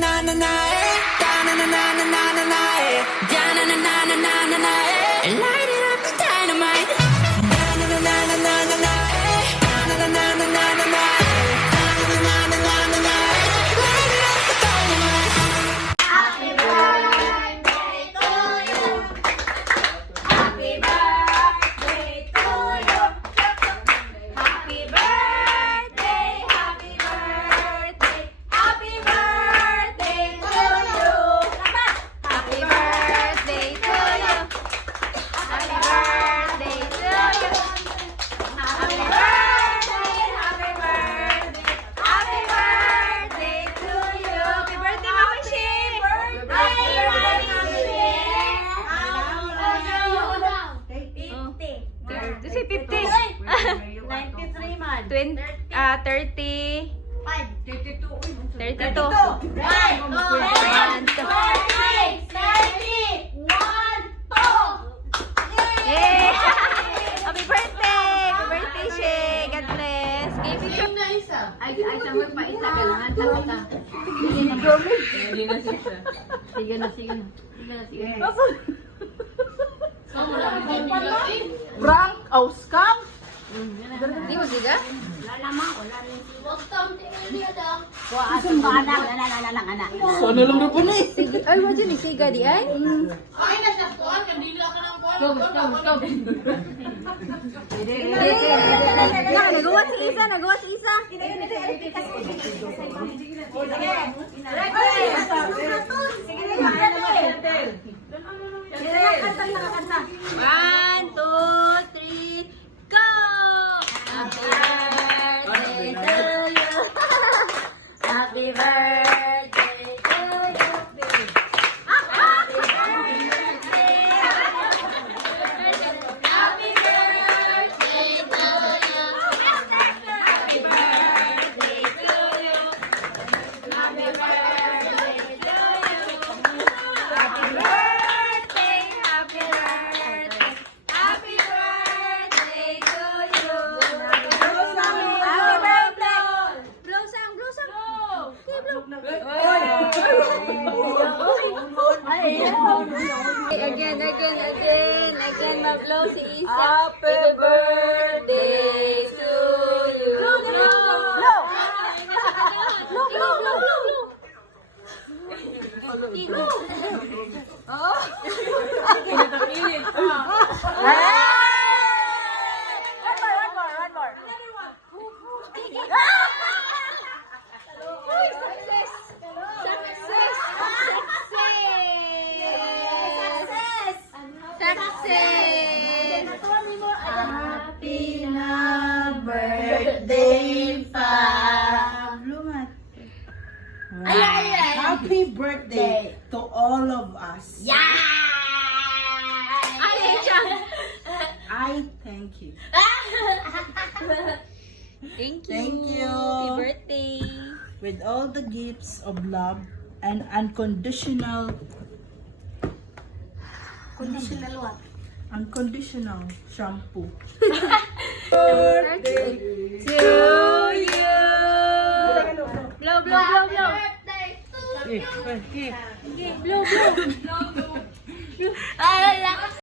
Light it up, dynamite. Happy birthday to you. Happy birthday to you. Happy birthday, happy birthday, happy birthday to you. Happy birthday to you. Happy birthday to you. Happy birthday, happy birthday, happy birthday to you. Happy birthday, Mama Shea. Happy birthday. Say 50. 93 man. 20, 30. 32. Right. One, two. 30. 1, 2. Yay! Happy birthday! Happy birthday, Shay! God bless! Give picture. Ay, sabi pa isa ka lang. Takot ka. Sige na, sige na. Sige na, sige na. Sige na, sige na. Prank o scam? Di mo siga? Sana lang rin po na eh. Ay, wajin ni siga di ay? Go, go, go. Nagawa si Isa, nagawa si Isa. One, two, three, go! Happy birthday to you. Happy birthday to you. Happy birthday. Happy birthday to you. Happy birthday to you. Happy birthday to you. Happy birthday, happy birthday. Happy birthday to you. Happy birthday. Blow sound, blow sound. Again, mag-blow si Isa. Happy birthday to you. Blow. Happy na birthday pa. Happy birthday to all of us. I thank you. Thank you. Thank you. Happy birthday. With all the gifts of love and unconditional shampoo. Birthday to you. Blow, blow, blow, blow. Birthday to you. Blow, blow.